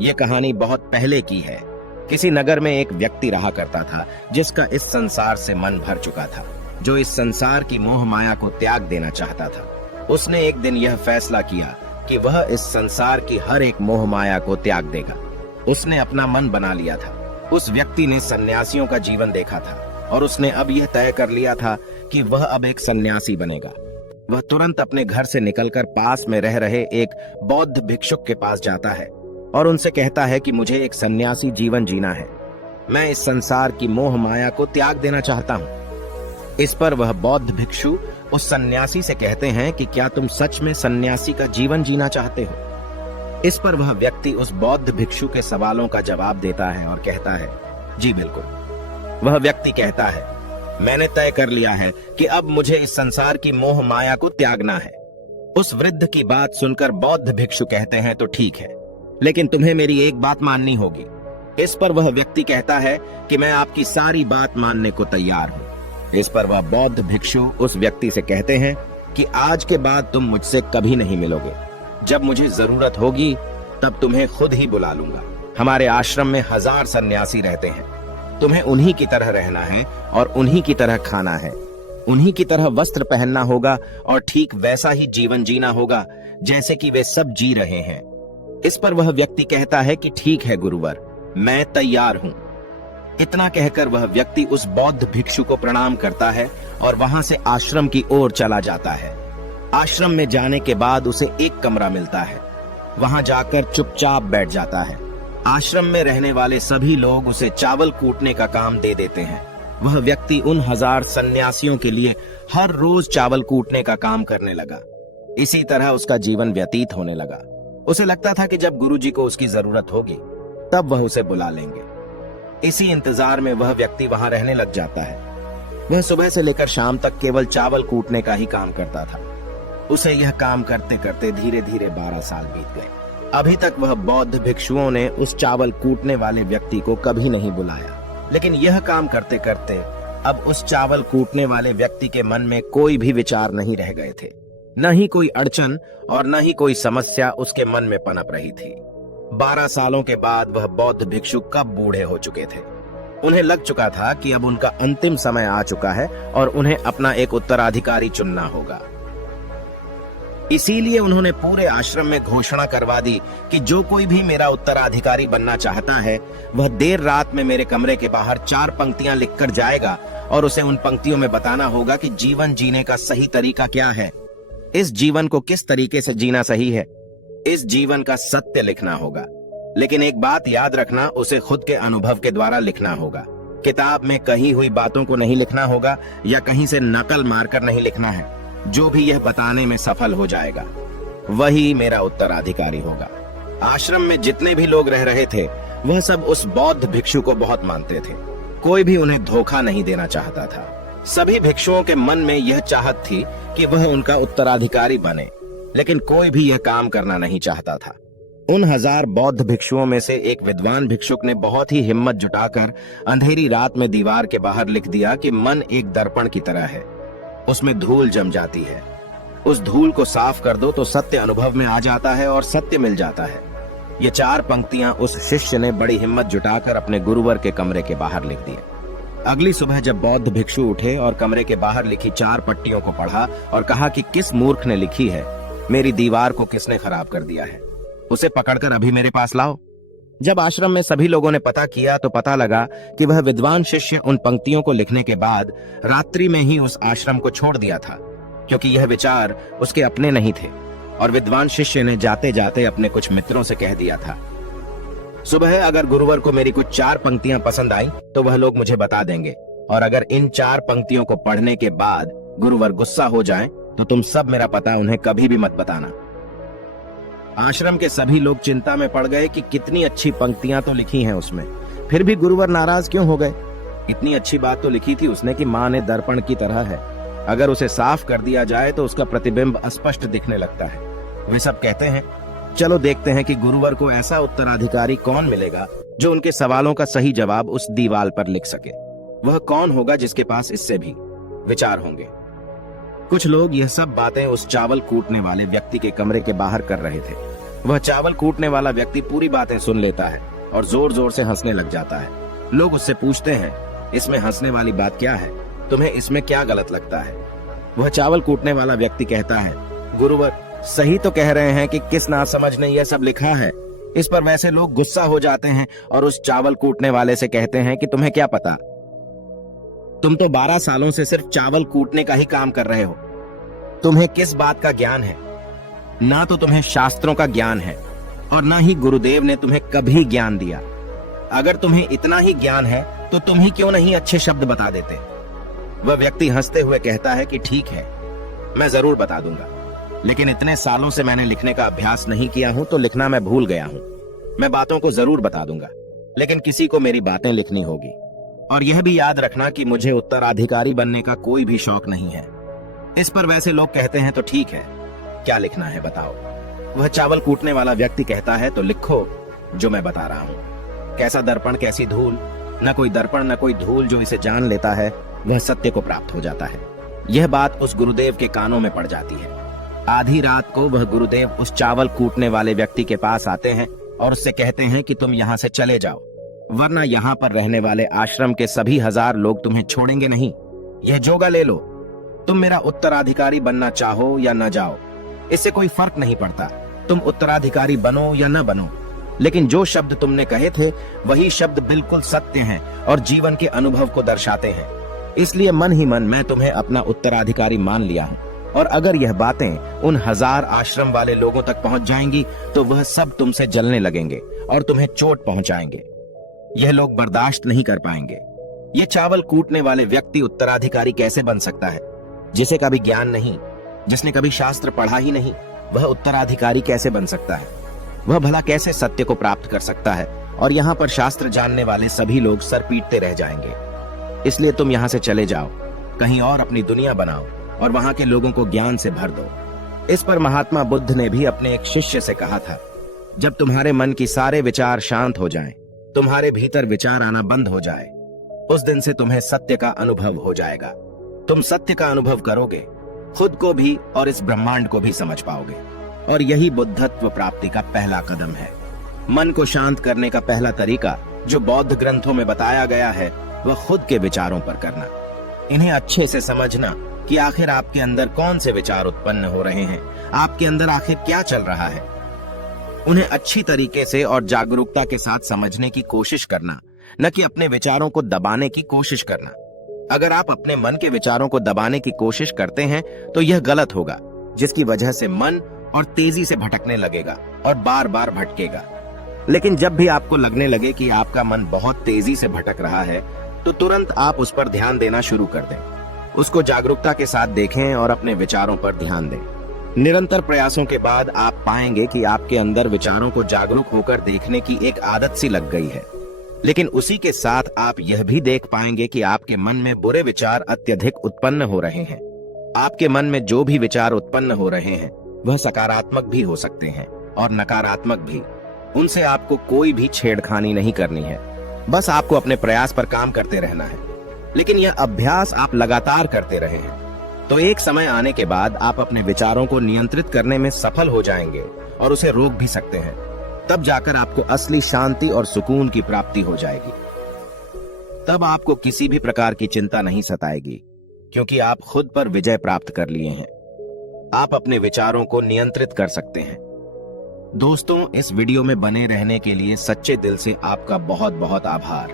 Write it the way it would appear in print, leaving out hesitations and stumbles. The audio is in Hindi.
ये कहानी बहुत पहले की है। किसी नगर में एक व्यक्ति रहा करता था जिसका इस संसार से मन भर चुका था, जो इस संसार की मोह माया को त्याग देना चाहता था। उसने एक दिन यह फैसला किया कि वह इस संसार की हर एक मोह माया को त्याग देगा। उसने अपना मन बना लिया था। उस व्यक्ति ने सन्यासियों का जीवन देखा था और उसने अब यह तय कर लिया था कि वह अब एक सन्यासी बनेगा। वह तुरंत अपने घर से निकलकर पास में रह रहे एक बौद्ध भिक्षुक के पास जाता है और उनसे कहता है कि मुझे एक सन्यासी जीवन जीना है। मैं इस संसार की मोह माया को त्याग देना चाहता हूँ। इस पर वह बौद्ध भिक्षु उस सन्यासी से कहते हैं कि क्या तुम सच में सन्यासी का जीवन जीना चाहते हो? इस पर वह व्यक्ति उस बौद्ध भिक्षु के सवालों का जवाब देता है और कहता है, जी बिल्कुल। वह व्यक्ति कहता है, मैंने तय कर लिया है कि अब मुझे इस संसार की मोह माया को त्यागना है। उस वृद्ध की बात सुनकर बौद्ध भिक्षु कहते हैं, तो ठीक है, लेकिन तुम्हें मेरी एक बात माननी होगी। इस पर वह व्यक्ति कहता है कि मैं आपकी सारी बात मानने को तैयार हूँ। इस पर वह बौद्ध भिक्षु उस व्यक्ति से कहते हैं कि आज के बाद तुम मुझसे कभी नहीं मिलोगे। जब मुझे जरूरत होगी तब तुम्हें खुद ही बुला लूंगा। हमारे आश्रम में 1000 सन्यासी रहते हैं। तुम्हें उन्हीं की तरह रहना है और उन्हीं की तरह खाना है, उन्हीं की तरह वस्त्र पहनना होगा और ठीक वैसा ही जीवन जीना होगा जैसे कि वे सब जी रहे हैं। इस पर वह व्यक्ति कहता है कि ठीक है गुरुवर, मैं तैयार हूं। इतना कहकर वह व्यक्ति उस बौद्ध भिक्षु को प्रणाम करता है और वहां से आश्रम की ओर चला जाता है। आश्रम में जाने के बाद उसे एक कमरा मिलता है। वहां जाकर चुपचाप बैठ जाता है। आश्रम में रहने वाले सभी लोग उसे चावल कूटने का काम दे देते हैं। वह व्यक्ति उन 1000 सन्यासियों के लिए हर रोज चावल कूटने का काम करने लगा। इसी तरह उसका जीवन व्यतीत होने लगा। उसे लगता था कि जब गुरुजी को उसकी जरूरत होगी तब वह उसे बुला लेंगे। इसी इंतजार में वह व्यक्ति वहां रहने लग जाता है। वह सुबह से लेकर शाम तक केवल चावल कूटने का ही काम करता था। उसे यह काम करते करते धीरे धीरे 12 साल बीत गए। अभी तक वह बौद्ध भिक्षुओं ने उस चावल कूटने वाले व्यक्ति को कभी नहीं बुलाया। लेकिन यह काम करते करते अब उस चावल कूटने वाले व्यक्ति के मन में कोई भी विचार नहीं रह गए थे। न ही कोई अड़चन और न ही कोई समस्या उसके मन में पनप रही थी। 12 सालों के बाद वह बौद्ध भिक्षु कब बूढ़े हो चुके थे। उन्हें लग चुका था कि अब उनका अंतिम समय आ चुका है और उन्हें अपना एक उत्तराधिकारी चुनना होगा। इसीलिए उन्होंने पूरे आश्रम में घोषणा करवा दी कि जो कोई भी मेरा उत्तराधिकारी बनना चाहता है वह देर रात में मेरे कमरे के बाहर 4 पंक्तियां लिखकर जाएगा और उसे उन पंक्तियों में बताना होगा कि जीवन जीने का सही तरीका क्या है, इस जीवन को किस तरीके से जीना सही है। इस जीवन का सत्य लिखना होगा। लेकिन एक बात याद रखना, उसे खुद के अनुभव के द्वारा लिखना होगा। किताब में कही हुई बातों को नहीं लिखना होगा या कहीं से नकल मारकर नहीं लिखना है। जो भी यह बताने में सफल हो जाएगा वही मेरा उत्तराधिकारी होगा। आश्रम में जितने भी लोग रह रहे थे वह सब उस बौद्ध भिक्षु को बहुत मानते थे। कोई भी उन्हें धोखा नहीं देना चाहता था। सभी भिक्षुओं के मन में यह चाहत थी कि वह उनका उत्तराधिकारी बने, लेकिन कोई भी यह काम करना नहीं चाहता था। उन 1000 बौद्ध भिक्षुओं में से एक विद्वान भिक्षुक ने बहुत ही हिम्मत जुटाकर अंधेरी रात में दीवार के बाहर लिख दिया कि मन एक दर्पण की तरह है, उसमें धूल जम जाती है। उस धूल को साफ कर दो तो सत्य अनुभव में आ जाता है और सत्य मिल जाता है। ये 4 पंक्तियां उस शिष्य ने बड़ी हिम्मत जुटाकर अपने गुरुवर के कमरे के बाहर लिख दी। अगली सुबह जब बौद्ध भिक्षु उठे और कमरे के बाहर लिखी 4 पट्टियों को पढ़ा और कहा कि किस मूर्ख ने लिखी है, मेरी दीवार को किसने खराब कर दिया है, उसे पकड़कर अभी मेरे पास लाओ। जब आश्रम में सभी लोगों ने पता किया तो पता लगा कि वह विद्वान शिष्य उन पंक्तियों को लिखने के बाद रात्रि में ही उस आश्रम को छोड़ दिया था, क्योंकि यह विचार उसके अपने नहीं थे और विद्वान शिष्य ने जाते जाते अपने कुछ मित्रों से कह दिया था, सुबह अगर गुरुवर को मेरी कुछ 4 पंक्तियां पसंद आई तो वह लोग मुझे बता देंगे, और अगर इन 4 पंक्तियों को पढ़ने के बाद गुरुवर गुस्सा हो जाएं तो तुम सब मेरा पता उन्हें कभी भी मत बताना। आश्रम के सभी लोग चिंता में पड़ गए कि कितनी अच्छी पंक्तियां तो लिखी हैं उसमें, फिर भी गुरुवर नाराज क्यों हो गए। इतनी अच्छी बात तो लिखी थी उसने कि मां ने दर्पण की तरह है, अगर उसे साफ कर दिया जाए तो उसका प्रतिबिंब अस्पष्ट दिखने लगता है। वे सब कहते हैं, चलो देखते हैं कि गुरुवर को ऐसा उत्तराधिकारी कौन मिलेगा जो उनके सवालों का सही जवाब उस दीवार पर लिख सके। वह कौन होगा जिसके पास इससे भी विचार होंगे। कुछ लोग यह सब बातें उस चावल कूटने वाले व्यक्ति के कमरे के बाहर कर रहे थे। वह चावल कूटने वाला व्यक्ति पूरी बातें सुन लेता है और जोर जोर से हंसने लग जाता है। लोग उससे पूछते हैं, इसमें हंसने वाली बात क्या है? तुम्हें इसमें क्या गलत लगता है? वह चावल कूटने वाला व्यक्ति कहता है, गुरुवर सही तो कह रहे हैं कि किस नासमझ ने यह सब लिखा है। इस पर वैसे लोग गुस्सा हो जाते हैं और उस चावल कूटने वाले से कहते हैं कि तुम्हें क्या पता, तुम तो 12 सालों से सिर्फ चावल कूटने का ही काम कर रहे हो। तुम्हें किस बात का ज्ञान है? ना तो तुम्हें शास्त्रों का ज्ञान है और ना ही गुरुदेव ने तुम्हें कभी ज्ञान दिया। अगर तुम्हें इतना ही ज्ञान है तो तुम ही क्यों नहीं अच्छे शब्द बता देते? वह व्यक्ति हंसते हुए कहता है कि ठीक है, मैं जरूर बता दूंगा, लेकिन इतने सालों से मैंने लिखने का अभ्यास नहीं किया हूं तो लिखना मैं भूल गया हूं। मैं बातों को जरूर बता दूंगा, लेकिन किसी को मेरी बातें लिखनी होगी। और यह भी याद रखना कि मुझे उत्तराधिकारी बनने का कोई भी शौक नहीं है। इस पर वैसे लोग कहते हैं, तो ठीक है, क्या लिखना है बताओ? वह चावल कूटने वाला व्यक्ति कहता है, तो लिखो जो मैं बता रहा हूं। कैसा दर्पण कैसी धूल, न कोई दर्पण न कोई धूल, जो इसे जान लेता है वह सत्य को प्राप्त हो जाता है। यह बात उस गुरुदेव के कानों में पड़ जाती है। आधी रात को वह गुरुदेव उस चावल कूटने वाले व्यक्ति के पास आते हैं और उससे कहते हैं कि तुम यहाँ से चले जाओ, वरना यहाँ पर रहने वाले आश्रम के सभी 1000 लोग तुम्हें छोड़ेंगे नहीं। यह जोगा ले लो, तुम मेरा उत्तराधिकारी बनना चाहो या न जाओ, इससे कोई फर्क नहीं पड़ता। तुम उत्तराधिकारी बनो या न बनो, लेकिन जो शब्द तुमने कहे थे वही शब्द बिल्कुल सत्य हैं और जीवन के अनुभव को दर्शाते हैं। इसलिए मन ही मन मैं तुम्हें अपना उत्तराधिकारी मान लिया हूं। और अगर यह बातें उन 1000 आश्रम वाले लोगों तक पहुंच जाएंगी तो वह सब तुमसे जलने लगेंगे और तुम्हें चोट पहुंचाएंगे। यह लोग बर्दाश्त नहीं कर पाएंगे। यह चावल कूटने वाले व्यक्ति उत्तराधिकारी कैसे बन सकता है? जिसे कभी ज्ञान नहीं, जिसने कभी शास्त्र पढ़ा ही नहीं, वह उत्तराधिकारी कैसे बन सकता है? वह भला कैसे सत्य को प्राप्त कर सकता है? और यहाँ पर शास्त्र जानने वाले सभी लोग सर पीटते रह जाएंगे। इसलिए तुम यहाँ से चले जाओ, कहीं और अपनी दुनिया बनाओ और वहां के लोगों को ज्ञान से भर दो। इस पर महात्मा बुद्ध ने भी अपने एक शिष्य से कहा था, जब तुम्हारे मन की सारे विचार शांत हो जाएं, तुम्हारे भीतर विचार आना बंद हो जाए, उस दिन से तुम्हें सत्य का अनुभव हो जाएगा। तुम सत्य का अनुभव करोगे, खुद को भी और इस ब्रह्मांड को भी समझ पाओगे। और यही बुद्धत्व प्राप्ति का पहला कदम है। मन को शांत करने का पहला तरीका जो बौद्ध ग्रंथों में बताया गया है वह खुद के विचारों पर करना। इन्हें अच्छे से समझना कि आखिर आपके अंदर कौन से विचार उत्पन्न हो रहे हैं, आपके अंदर आखिर क्या चल रहा है। उन्हें अच्छी तरीके से और जागरूकता के साथ समझने की कोशिश करना, न कि अपने विचारों को दबाने की कोशिश करना। अगर आप अपने मन के विचारों को दबाने की कोशिश करते हैं तो यह गलत होगा, जिसकी वजह से मन और तेजी से भटकने लगेगा और बार बार भटकेगा। लेकिन जब भी आपको लगने लगे कि आपका मन बहुत तेजी से भटक रहा है तो तुरंत आप उस पर ध्यान देना शुरू कर दें। उसको जागरूकता के साथ देखें और अपने विचारों पर ध्यान दें। निरंतर प्रयासों के बाद आप पाएंगे कि आपके अंदर विचारों को जागरूक होकर देखने की एक आदत सी लग गई है। लेकिन उसी के साथ आप यह भी देख पाएंगे कि आपके मन में बुरे विचार अत्यधिक उत्पन्न हो रहे हैं। आपके मन में जो भी विचार उत्पन्न हो रहे हैं वह सकारात्मक भी हो सकते हैं और नकारात्मक भी। उनसे आपको कोई भी छेड़खानी नहीं करनी है, बस आपको अपने प्रयास पर काम करते रहना है। लेकिन यह अभ्यास आप लगातार करते रहे हैं तो एक समय आने के बाद आप अपने विचारों को नियंत्रित करने में सफल हो जाएंगे और उसे रोक भी सकते हैं। तब जाकर आपको असली शांति और सुकून की प्राप्ति हो जाएगी। तब आपको किसी भी प्रकार की चिंता नहीं सताएगी, क्योंकि आप खुद पर विजय प्राप्त कर लिए हैं। आप अपने विचारों को नियंत्रित कर सकते हैं। दोस्तों, इस वीडियो में बने रहने के लिए सच्चे दिल से आपका बहुत बहुत आभार।